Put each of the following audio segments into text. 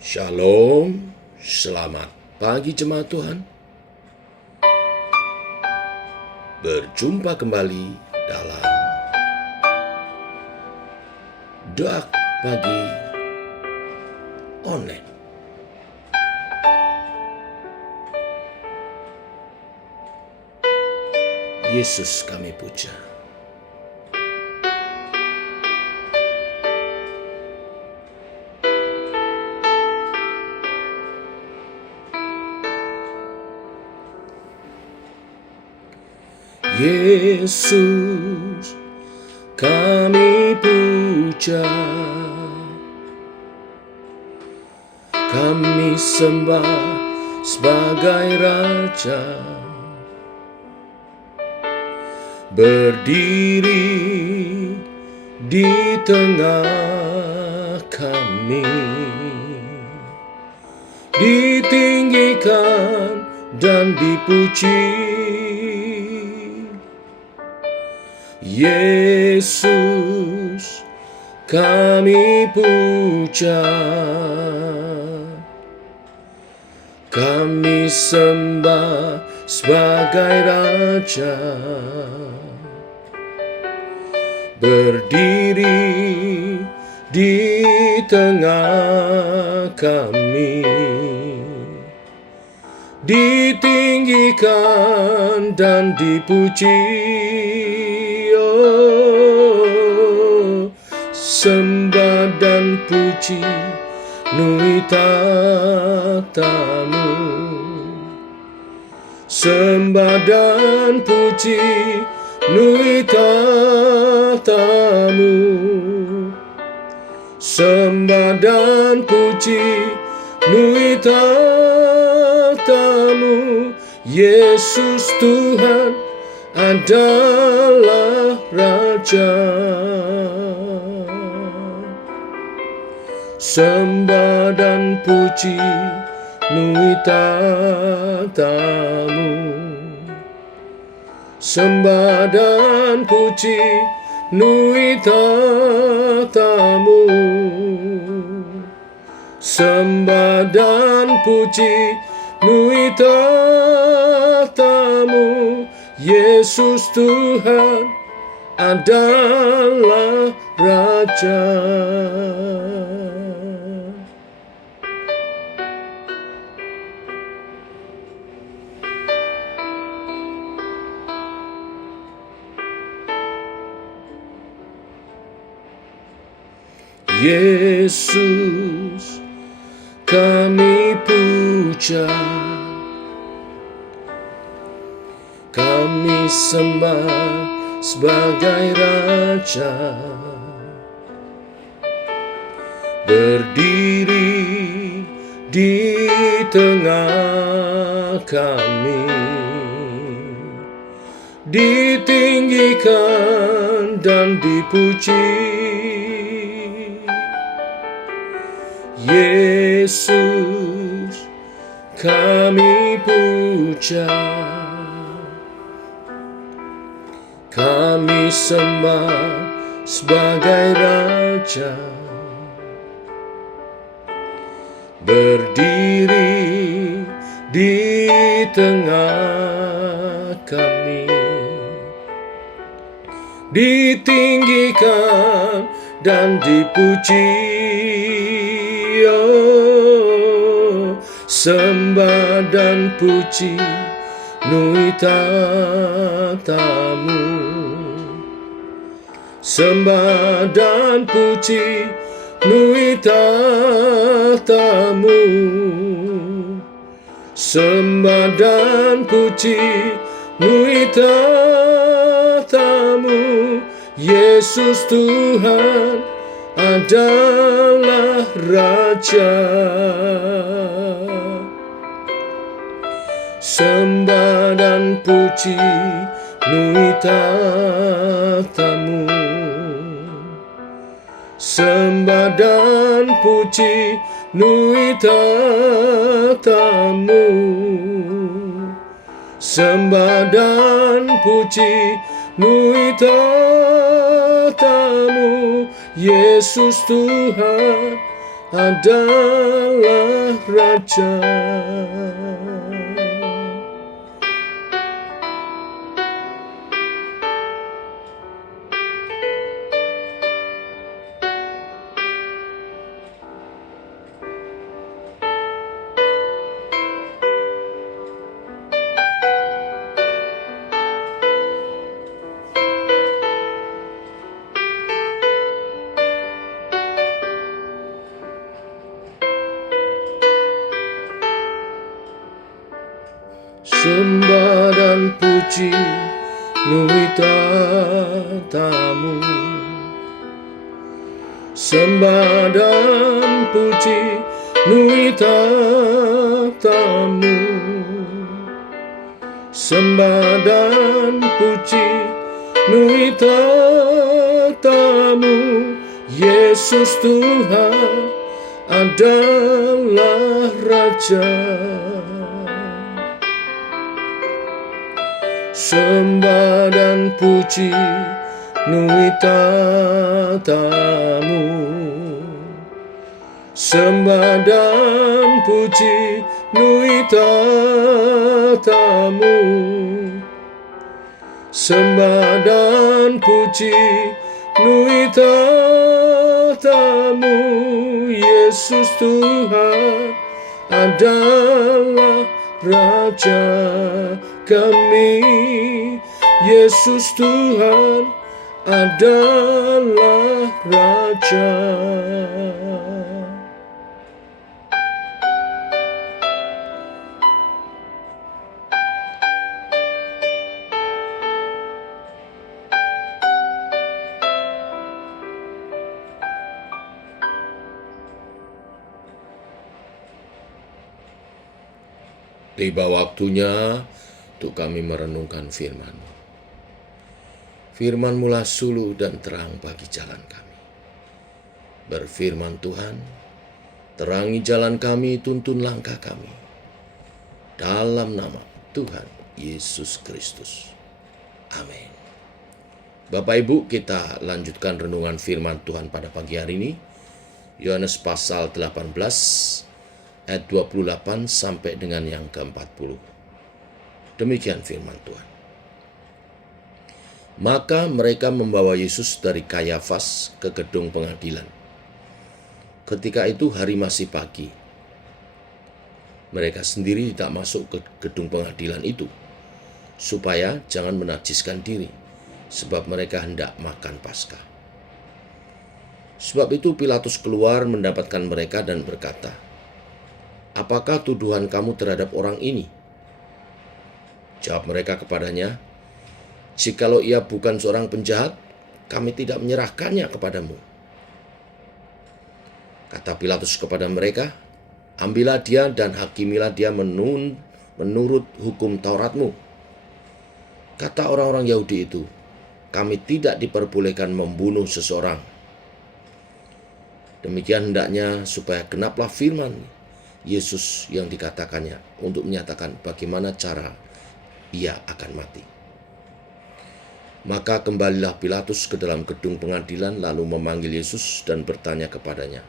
Shalom, selamat pagi jemaat Tuhan. Berjumpa kembali dalam doa pagi online. Yesus kami puja. Yesus kami puja, kami sembah sebagai Raja, berdiri di tengah kami, ditinggikan dan dipuji. Yesus kami puja, kami sembah sebagai Raja, berdiri di tengah kami, ditinggikan dan dipuji. Sembah dan puji nui tatamu, sembah dan puji nui tatamu, sembah dan puji nui tatamu. Yesus Tuhan adalah Raja, sembah dan puji nui tatamu, sembah dan puji nui tatamu, sembah dan puji nui tatamu. Yesus Tuhan adalah Raja. Yesus kami puja, kami sembah sebagai Raja, berdiri di tengah kami, ditinggikan dan dipuji. Yesus kami puja, kami sembah sebagai Raja, berdiri di tengah kami, ditinggikan dan dipuji. Sembah dan puji nui tatamu, sembah dan puji nui tatamu, sembah dan puji nui tatamu. Yesus Tuhan adalah Raja, sembah dan puji nui tatamu, sembah dan puji nui tatamu, sembah dan puji nui tatamu. Yesus Tuhan adalah Raja. Sembah dan puji nuitatamu, sembah dan puji nuitatamu, sembah dan puji nuitatamu. Yesus Tuhan adalah Raja. Sembah dan puji nuitatamu, sembah dan puji nuitatamu, sembah dan puji nuitatamu. Yesus Tuhan adalah Raja kami. Yesus Tuhan adalah Raja. Tiba waktunya untuk kami merenungkan firman-Mu. Firman-Mu-lah suluh dan terang bagi jalan kami. Berfirman Tuhan, terangi jalan kami, tuntun langkah kami. Dalam nama Tuhan Yesus Kristus. Amin. Bapak Ibu, kita lanjutkan renungan firman Tuhan pada pagi hari ini. Yohanes pasal 18 ayat 28 sampai dengan yang ke-40. Demikian firman Tuhan. Maka mereka membawa Yesus dari Kayafas ke gedung pengadilan. Ketika itu hari masih pagi. Mereka sendiri tidak masuk ke gedung pengadilan itu, supaya jangan menajiskan diri, sebab mereka hendak makan Paskah. Sebab itu Pilatus keluar mendapatkan mereka dan berkata, "Apakah tuduhan kamu terhadap orang ini?" Jawab mereka kepadanya, "Jikalau ia bukan seorang penjahat, kami tidak menyerahkannya kepadamu." Kata Pilatus kepada mereka, "Ambillah dia dan hakimilah dia menurut hukum Tauratmu." Kata orang-orang Yahudi itu, "Kami tidak diperbolehkan membunuh seseorang." Demikian hendaknya supaya genaplah firman Yesus yang dikatakannya untuk menyatakan bagaimana cara ia akan mati. Maka kembalilah Pilatus ke dalam gedung pengadilan lalu memanggil Yesus dan bertanya kepadanya,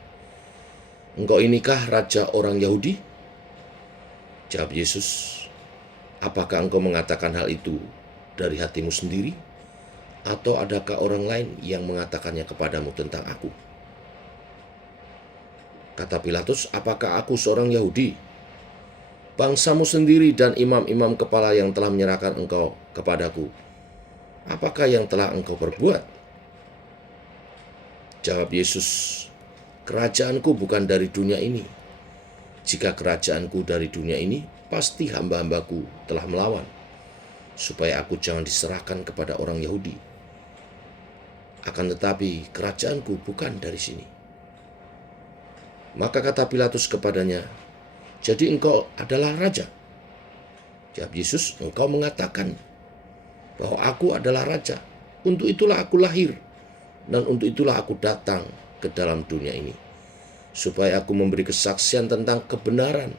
"Engkau inikah raja orang Yahudi?" Jawab Yesus, "Apakah engkau mengatakan hal itu dari hatimu sendiri? Atau adakah orang lain yang mengatakannya kepadamu tentang aku?" Kata Pilatus, "Apakah aku seorang Yahudi? Bangsamu sendiri dan imam-imam kepala yang telah menyerahkan engkau kepadaku. Apakah yang telah engkau perbuat?" Jawab Yesus, "Kerajaanku bukan dari dunia ini. Jika kerajaanku dari dunia ini, pasti hamba-hambaku telah melawan, supaya aku jangan diserahkan kepada orang Yahudi. Akan tetapi kerajaanku bukan dari sini." Maka kata Pilatus kepadanya, "Jadi engkau adalah raja?" Jawab Yesus, "Engkau mengatakan bahwa aku adalah raja. Untuk itulah aku lahir, dan untuk itulah aku datang ke dalam dunia ini, supaya aku memberi kesaksian tentang kebenaran.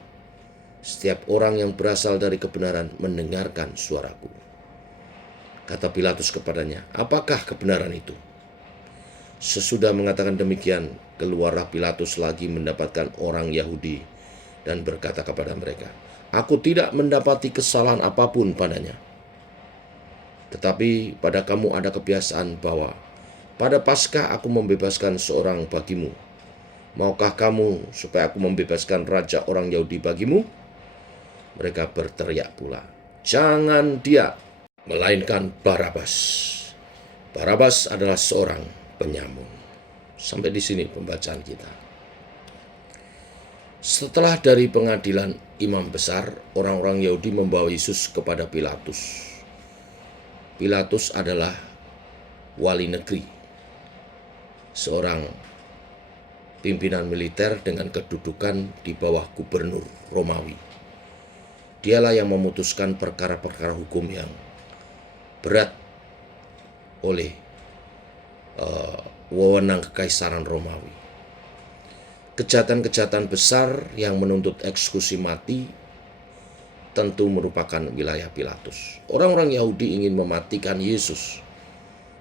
Setiap orang yang berasal dari kebenaran mendengarkan suaraku." Kata Pilatus kepadanya, "Apakah kebenaran itu?" Sesudah mengatakan demikian, keluarlah Pilatus lagi mendapatkan orang Yahudi dan berkata kepada mereka, "Aku tidak mendapati kesalahan apapun padanya. Tetapi pada kamu ada kebiasaan bahwa pada Paskah aku membebaskan seorang bagimu. Maukah kamu supaya aku membebaskan raja orang Yahudi bagimu?" Mereka berteriak pula, "Jangan dia, melainkan Barabas." Barabas adalah seorang penyamun. Sampai di sini pembacaan kita. Setelah dari pengadilan imam besar, orang-orang Yahudi membawa Yesus kepada Pilatus. Pilatus adalah wali negeri, seorang pimpinan militer dengan kedudukan di bawah gubernur Romawi. Dialah yang memutuskan perkara-perkara hukum yang berat oleh wewenang kekaisaran Romawi. Kejahatan-kejahatan besar yang menuntut eksekusi mati tentu merupakan wilayah Pilatus. Orang-orang Yahudi ingin mematikan Yesus,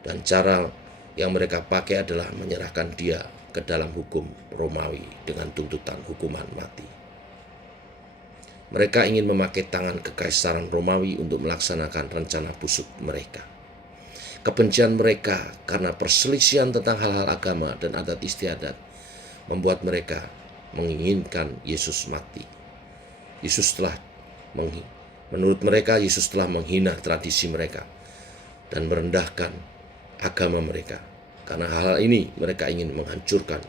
dan cara yang mereka pakai adalah menyerahkan dia ke dalam hukum Romawi dengan tuntutan hukuman mati. Mereka ingin memakai tangan kekaisaran Romawi untuk melaksanakan rencana busuk mereka. Kebencian mereka karena perselisihan tentang hal-hal agama dan adat istiadat membuat mereka menginginkan Yesus mati. Menurut mereka, Yesus telah menghina tradisi mereka dan merendahkan agama mereka. Karena hal ini mereka ingin menghancurkan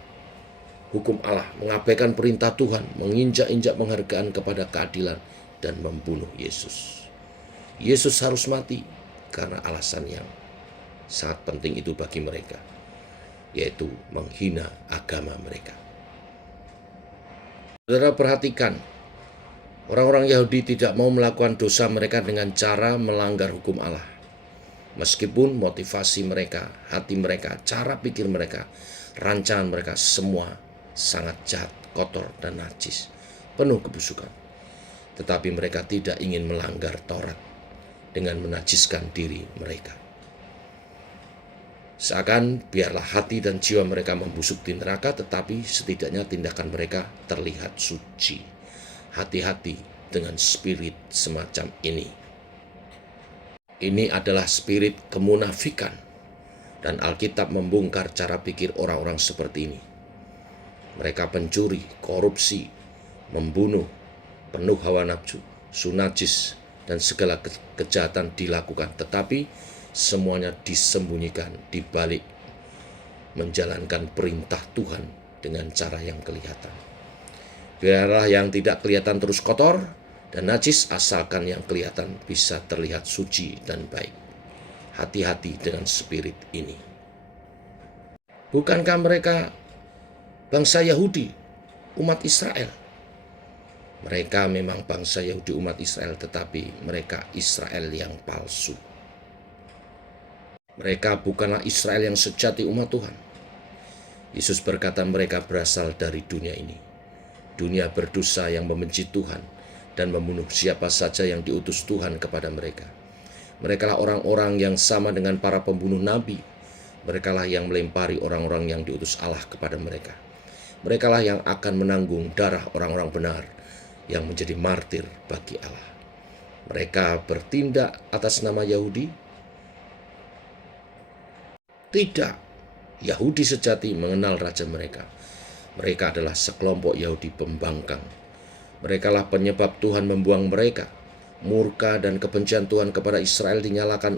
hukum Allah, mengabaikan perintah Tuhan, menginjak-injak penghargaan kepada keadilan, dan membunuh Yesus. Yesus harus mati karena alasan yang sangat penting itu bagi mereka, yaitu menghina agama mereka. Saudara perhatikan, orang-orang Yahudi tidak mau melakukan dosa mereka dengan cara melanggar hukum Allah. Meskipun motivasi mereka, hati mereka, cara pikir mereka, rancangan mereka semua sangat jahat, kotor, dan najis, penuh kebusukan. Tetapi mereka tidak ingin melanggar Taurat dengan menajiskan diri mereka. Seakan biarlah hati dan jiwa mereka membusuk di neraka, tetapi setidaknya tindakan mereka terlihat suci. Hati-hati dengan spirit semacam ini. Ini adalah spirit kemunafikan, dan Alkitab membongkar cara pikir orang-orang seperti ini. Mereka pencuri, korupsi, membunuh, penuh hawa nafsu, najis, dan segala kejahatan dilakukan, tetapi semuanya disembunyikan di balik menjalankan perintah Tuhan dengan cara yang kelihatan. Biarlah yang tidak kelihatan terus kotor dan najis, asalkan yang kelihatan bisa terlihat suci dan baik. Hati-hati dengan spirit ini. Bukankah mereka bangsa Yahudi, umat Israel? Mereka memang bangsa Yahudi, umat Israel, tetapi mereka Israel yang palsu. Mereka bukanlah Israel yang sejati, umat Tuhan. Yesus berkata mereka berasal dari dunia ini. Dunia berdosa yang membenci Tuhan dan membunuh siapa saja yang diutus Tuhan kepada mereka. Merekalah orang-orang yang sama dengan para pembunuh nabi. Merekalah yang melempari orang-orang yang diutus Allah kepada mereka. Merekalah yang akan menanggung darah orang-orang benar yang menjadi martir bagi Allah. Mereka bertindak atas nama Yahudi. Tidak, Yahudi sejati mengenal raja mereka. Mereka adalah sekelompok Yahudi pembangkang. Merekalah penyebab Tuhan membuang mereka. Murka dan kebencian Tuhan kepada Israel dinyalakan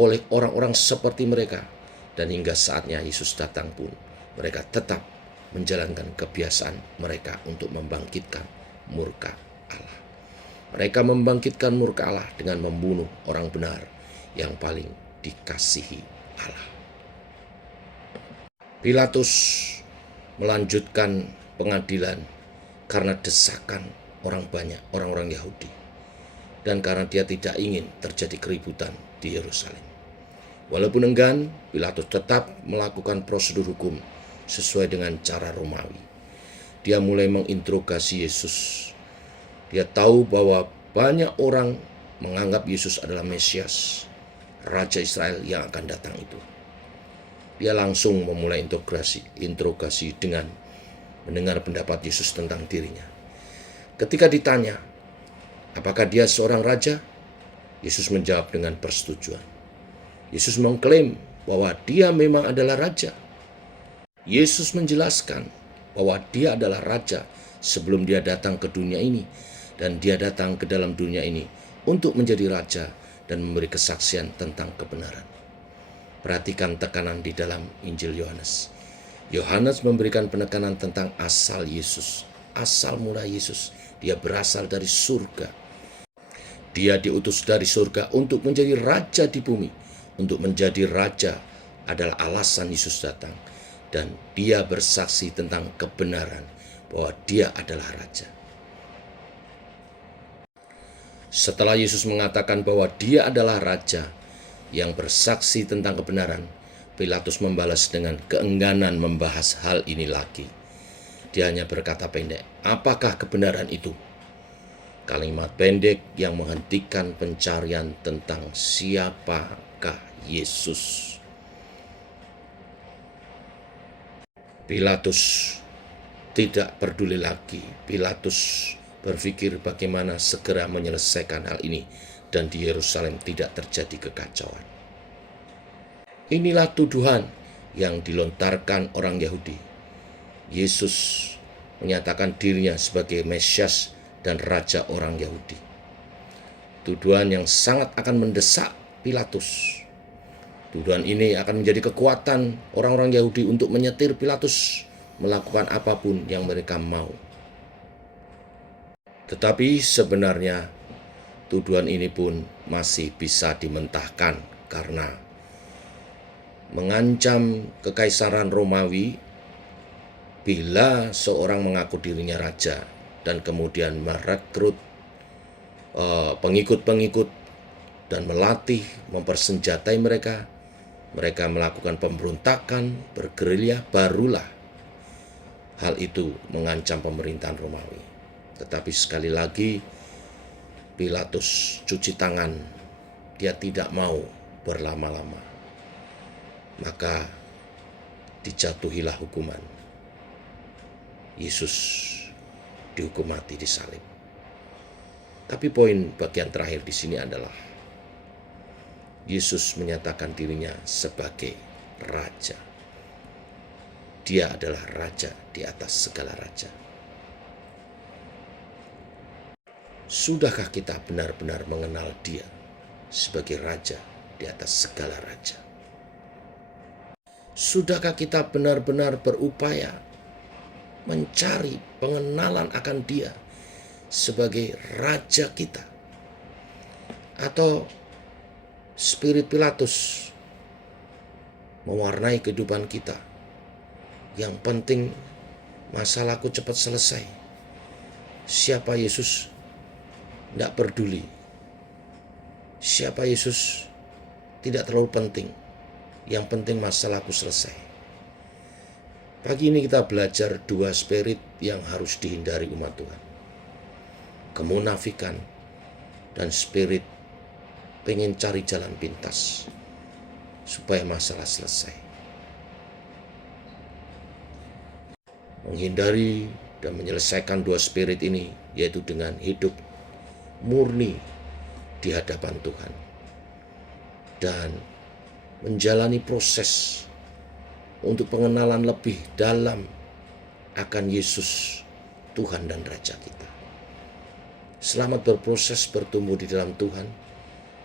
oleh orang-orang seperti mereka. Dan hingga saatnya Yesus datang pun, mereka tetap menjalankan kebiasaan mereka untuk membangkitkan murka Allah. Mereka membangkitkan murka Allah dengan membunuh orang benar yang paling dikasihi Allah. Pilatus melanjutkan pengadilan karena desakan orang banyak, orang-orang Yahudi, dan karena dia tidak ingin terjadi keributan di Yerusalem. Walaupun enggan, Pilatus tetap melakukan prosedur hukum sesuai dengan cara Romawi. Dia mulai menginterogasi Yesus. Dia tahu bahwa banyak orang menganggap Yesus adalah Mesias, Raja Israel yang akan datang itu. dia langsung memulai interogasi dengan mendengar pendapat Yesus tentang dirinya. Ketika ditanya, apakah dia seorang raja? Yesus menjawab dengan persetujuan. Yesus mengklaim bahwa dia memang adalah raja. Yesus menjelaskan bahwa dia adalah raja sebelum dia datang ke dunia ini, dan dia datang ke dalam dunia ini untuk menjadi raja dan memberi kesaksian tentang kebenaran. Perhatikan tekanan di dalam Injil Yohanes. Yohanes memberikan penekanan tentang asal Yesus, asal mula Yesus. Dia berasal dari surga. Dia diutus dari surga untuk menjadi raja di bumi. Untuk menjadi raja adalah alasan Yesus datang. Dan dia bersaksi tentang kebenaran bahwa dia adalah raja. Setelah Yesus mengatakan bahwa dia adalah raja yang bersaksi tentang kebenaran, Pilatus membalas dengan keengganan membahas hal ini lagi. Dia hanya berkata pendek, apakah kebenaran itu? Kalimat pendek yang menghentikan pencarian tentang siapakah Yesus. Pilatus tidak peduli lagi. Pilatus berpikir bagaimana segera menyelesaikan hal ini dan di Yerusalem tidak terjadi kekacauan. Inilah tuduhan yang dilontarkan orang Yahudi. Yesus menyatakan dirinya sebagai Mesias dan Raja orang Yahudi. Tuduhan yang sangat akan mendesak Pilatus. Tuduhan ini akan menjadi kekuatan orang-orang Yahudi untuk menyetir Pilatus melakukan apapun yang mereka mau. Tetapi sebenarnya tuduhan ini pun masih bisa dimentahkan karena mengancam kekaisaran Romawi bila seorang mengaku dirinya raja dan kemudian merekrut pengikut-pengikut dan melatih, mempersenjatai mereka melakukan pemberontakan, bergerilya, barulah hal itu mengancam pemerintahan Romawi. Tetapi sekali lagi Pilatus cuci tangan, dia tidak mau berlama-lama. Maka dijatuhilah hukuman. Yesus dihukum mati disalib. Tapi poin bagian terakhir di sini adalah Yesus menyatakan dirinya sebagai raja. Dia adalah raja di atas segala raja. Sudahkah kita benar-benar mengenal dia sebagai raja di atas segala raja? Sudahkah kita benar-benar berupaya mencari pengenalan akan dia sebagai raja kita? Atau spirit Pilatus mewarnai kehidupan kita? Yang penting masalahku cepat selesai. Siapa Yesus? Tidak peduli. Siapa Yesus? Tidak terlalu penting. Yang penting masalahku selesai. Pagi ini kita belajar dua spirit yang harus dihindari umat Tuhan. Kemunafikan dan spirit pengen cari jalan pintas supaya masalah selesai. Menghindari dan menyelesaikan dua spirit ini yaitu dengan hidup murni di hadapan Tuhan dan menjalani proses untuk pengenalan lebih dalam akan Yesus, Tuhan dan Raja kita. Selamat berproses bertumbuh di dalam Tuhan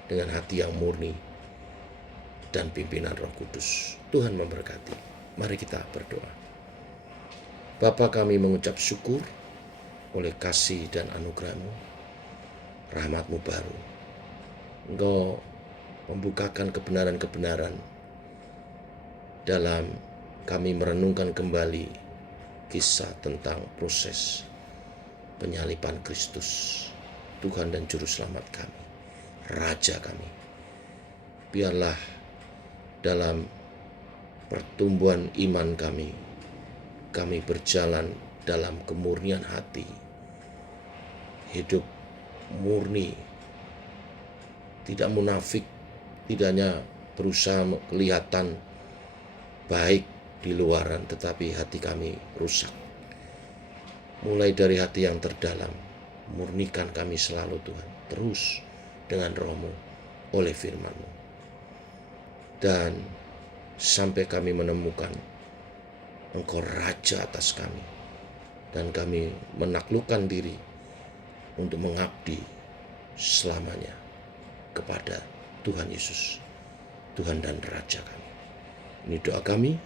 dengan hati yang murni dan pimpinan Roh Kudus. Tuhan memberkati. Mari kita berdoa. Bapa, kami mengucap syukur oleh kasih dan anugerah-Mu, rahmat-Mu baru. Engkau membukakan kebenaran-kebenaran dalam kami merenungkan kembali kisah tentang proses penyaliban Kristus, Tuhan dan Juru Selamat kami, Raja kami. Biarlah dalam pertumbuhan iman kami berjalan dalam kemurnian hati, hidup murni, tidak munafik, tidak hanya berusaha kelihatan baik di luaran, tetapi hati kami rusak. Mulai dari hati yang terdalam, murnikan kami selalu Tuhan, terus dengan Roh-Mu oleh firman-Mu. Dan sampai kami menemukan Engkau Raja atas kami, dan kami menaklukkan diri untuk mengabdi selamanya kepada Tuhan Yesus, Tuhan dan Raja kami. Ini doa kami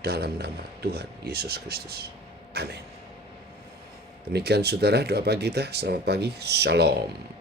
dalam nama Tuhan Yesus Kristus. Amin. Demikian saudara doa pagi kita. Selamat pagi. Shalom.